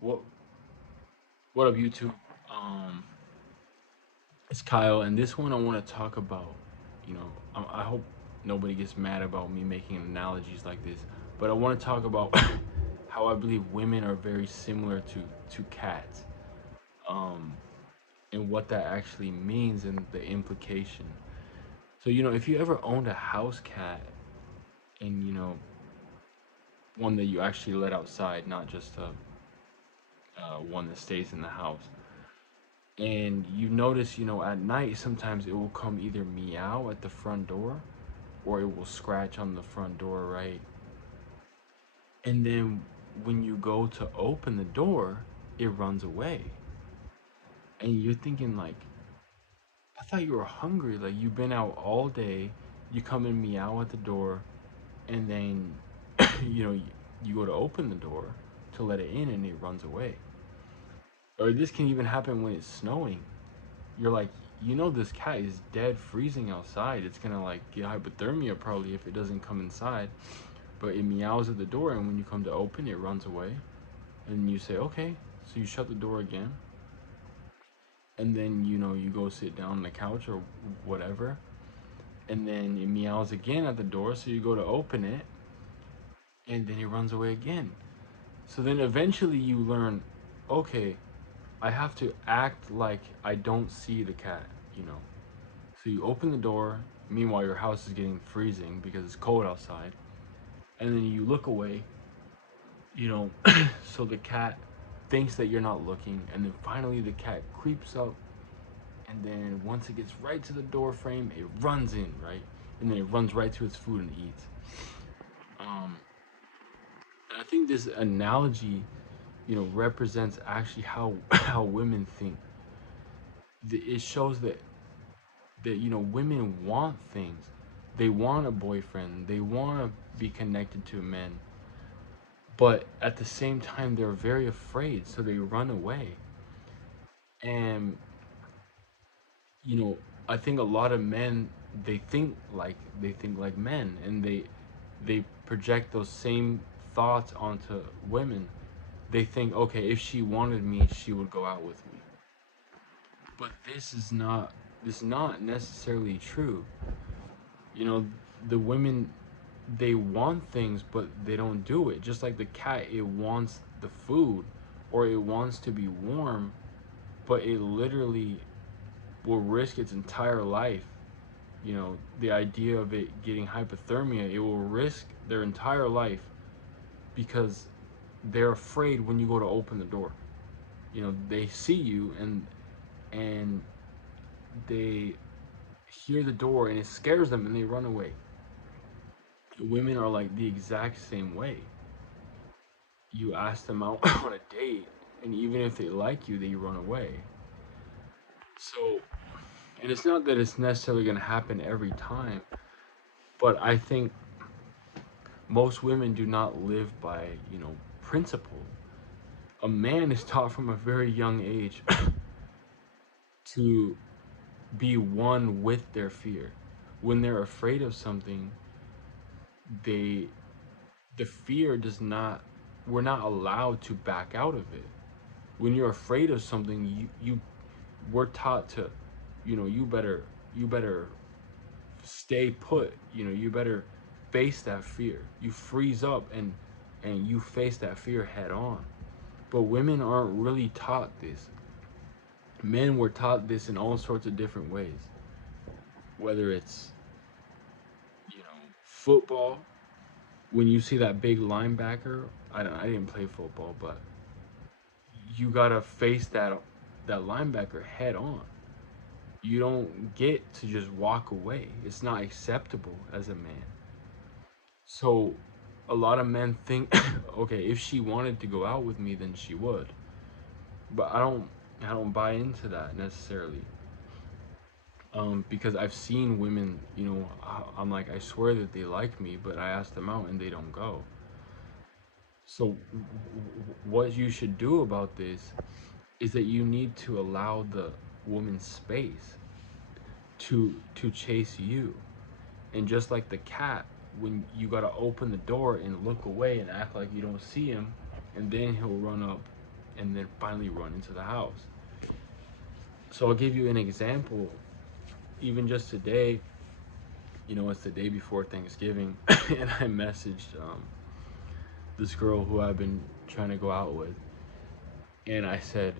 What what up, YouTube? Um, it's Kyle, and this one I want to talk about. I hope nobody gets mad about me making analogies like this, but I want to talk about how I believe women are very similar to cats, um, and what that actually means and the implication. So if you ever owned a house cat, and one that you actually let outside, not just one that stays in the house. And you notice, at night sometimes it will come either meow at the front door or it will scratch on the front door, right? And then when you go to open the door, it runs away. And you're thinking like, I thought you were hungry. Like you've been out all day, you come and meow at the door, and then you go to open the door to let it in and it runs away. Or this can even happen when it's snowing. You're like, this cat is dead freezing outside. It's gonna like get hypothermia probably if it doesn't come inside. But it meows at the door, and when you come to open, it runs away. And you say, okay. So you shut the door again, and then you go sit down on the couch or whatever, and then it meows again at the door. So you go to open it, and then it runs away again. So then eventually you learn, okay, I have to act like I don't see the cat, you know. So you open the door, meanwhile your house is getting freezing because it's cold outside, and then you look away, you know, so the cat thinks that you're not looking, and then finally the cat creeps up, and then once it gets right to the door frame, it runs in, right? And then it runs right to its food and eats. Um, and I think this analogy, represents actually how how women think. It shows that women want things. They want a boyfriend. They want to be connected to men. But at the same time, they're very afraid, so they run away. And you know, I think a lot of men they think like men, and they project those same thoughts onto women. They think, okay, if she wanted me, she would go out with me. But this is not necessarily true. You know, the women, they want things but they don't do it. Just like the cat, it wants the food or it wants to be warm, but it literally will risk its entire life. The idea of it getting hypothermia, it will risk their entire life because they're afraid when you go to open the door. They see you, and they hear the door and it scares them and they run away. Women are like the exact same way. You ask them out on a date, and even if they like you, they run away. So, and it's not that it's necessarily going to happen every time, but I think most women do not live by, principle. A man is taught from a very young age to be one with their fear. When they're afraid of something, they the fear does not we're not allowed to back out of it. When you're afraid of something, you we're taught to, you better stay put. You better face that fear. You freeze up and you face that fear head on. But women aren't really taught this. Men were taught this in all sorts of different ways. Whether it's, football, when you see that big linebacker, I didn't play football, but you gotta face that linebacker head on. You don't get to just walk away. It's not acceptable as a man. So a lot of men think, okay, if she wanted to go out with me, then she would. But I don't buy into that necessarily. Because I've seen women, I'm like, I swear that they like me, but I ask them out and they don't go. So what you should do about this is that you need to allow the woman space to chase you. And just like the cat, when you gotta open the door and look away and act like you don't see him, and then he'll run up and then finally run into the house. So I'll give you an example. Even just today, it's the day before Thanksgiving, and I messaged this girl who I've been trying to go out with, and I said,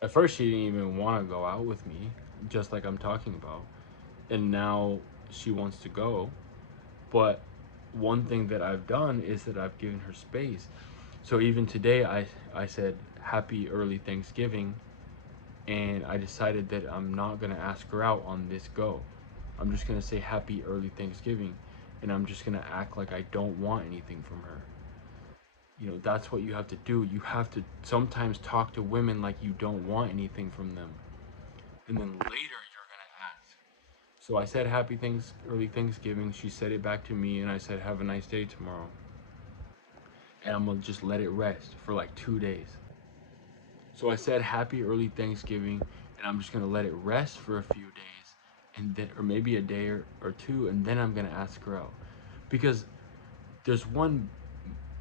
at first she didn't even want to go out with me, just like I'm talking about, and now she wants to go. But one thing that I've done is that I've given her space. So even today, I said happy early Thanksgiving, and I decided that I'm not gonna ask her out on this go. I'm just gonna say happy early Thanksgiving, and I'm just gonna act like I don't want anything from her. That's what you have to do. You have to sometimes talk to women like you don't want anything from them, and then later you're gonna ask. So I said happy early Thanksgiving. She said it back to me, and I said have a nice day tomorrow, and I'm gonna just let it rest for like 2 days. So I said happy early Thanksgiving, and I'm just gonna let it rest for a few days, and then, or maybe a day or two, and then I'm gonna ask her out. Because there's one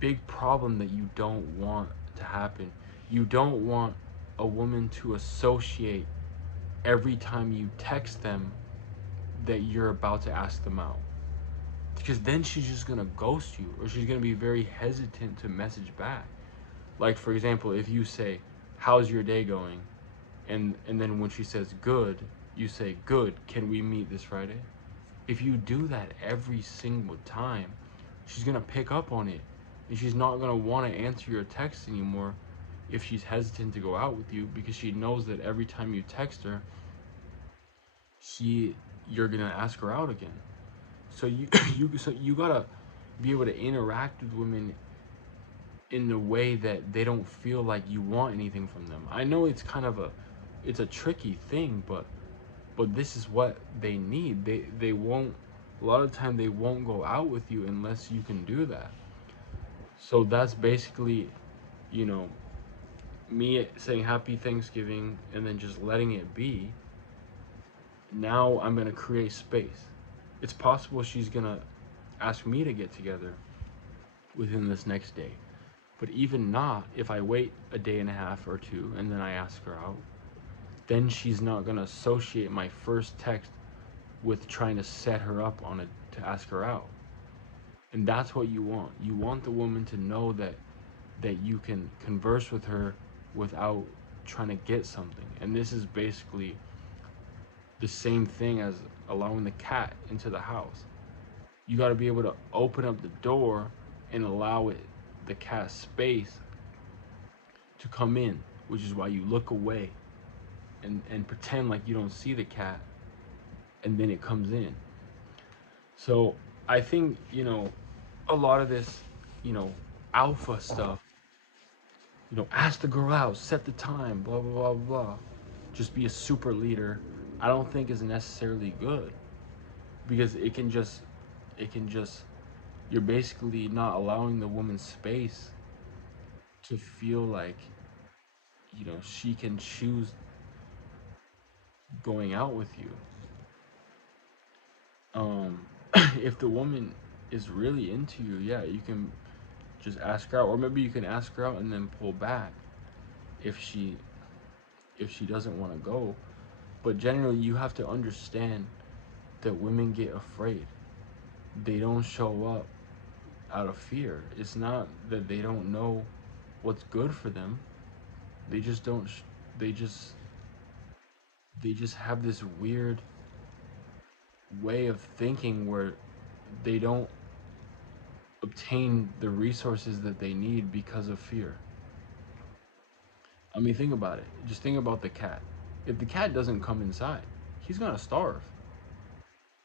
big problem that you don't want to happen. You don't want a woman to associate every time you text them that you're about to ask them out. Because then she's just gonna ghost you, or she's gonna be very hesitant to message back. Like, for example, if you say, how's your day going? And then when she says good, you say, good, can we meet this Friday? If you do that every single time, she's gonna pick up on it, and she's not gonna want to answer your text anymore if she's hesitant to go out with you, because she knows that every time you text her, you're gonna ask her out again. So you gotta be able to interact with women in a way that they don't feel like you want anything from them. I know it's a tricky thing, but this is what they need. They won't, a lot of the time they won't go out with you unless you can do that. So that's basically, you know, me saying happy Thanksgiving and then just letting it be. Now I'm gonna create space. It's possible she's gonna ask me to get together within this next day. But even not, if I wait a day and a half or two and then I ask her out, then she's not gonna associate my first text with trying to set her up on it to ask her out. And that's what you want. You want the woman to know that you can converse with her without trying to get something. And this is basically the same thing as allowing the cat into the house. You got to be able to open up the door and allow the cat space to come in, which is why you look away and pretend like you don't see the cat, and then it comes in. So I think, a lot of this, you know, alpha stuff, ask the girl out, set the time, blah, blah, blah, blah, just be a super leader, I don't think is necessarily good, because it can just, you're basically not allowing the woman space to feel like, she can choose going out with you. Um, if the woman is really into you, yeah, you can just ask her out, or maybe you can ask her out and then pull back if she doesn't want to go. But generally, you have to understand that women get afraid. They don't show up out of fear. It's not that they don't know what's good for them. They just don't. They just have this weird way of thinking where they don't obtain the resources that they need because of fear. I mean, think about it. Just think about the cat. If the cat doesn't come inside, he's gonna starve.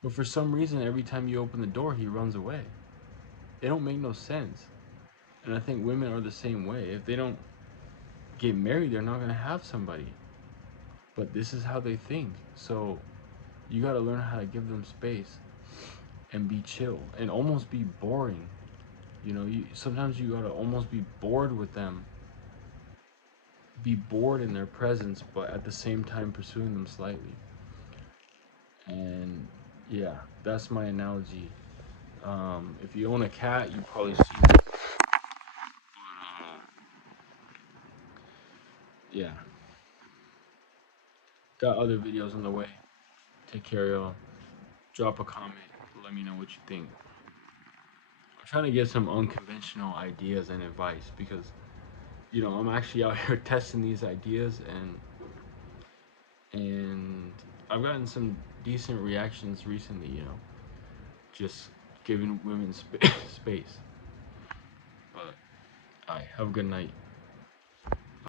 But for some reason, every time you open the door, he runs away. It don't make no sense. And I think women are the same way. If they don't get married, they're not gonna have somebody. But this is how they think. So you gotta learn how to give them space and be chill and almost be boring. Sometimes you gotta almost be bored with them, be bored in their presence, but at the same time pursuing them slightly. And yeah, that's my analogy. If you own a cat, you probably see it. Yeah, got other videos on the way. Take care, y'all. Drop a comment. Let me know what you think. I'm trying to get some unconventional ideas and advice because I'm actually out here testing these ideas, and I've gotten some decent reactions recently. Just giving women space. But all right, have a good night.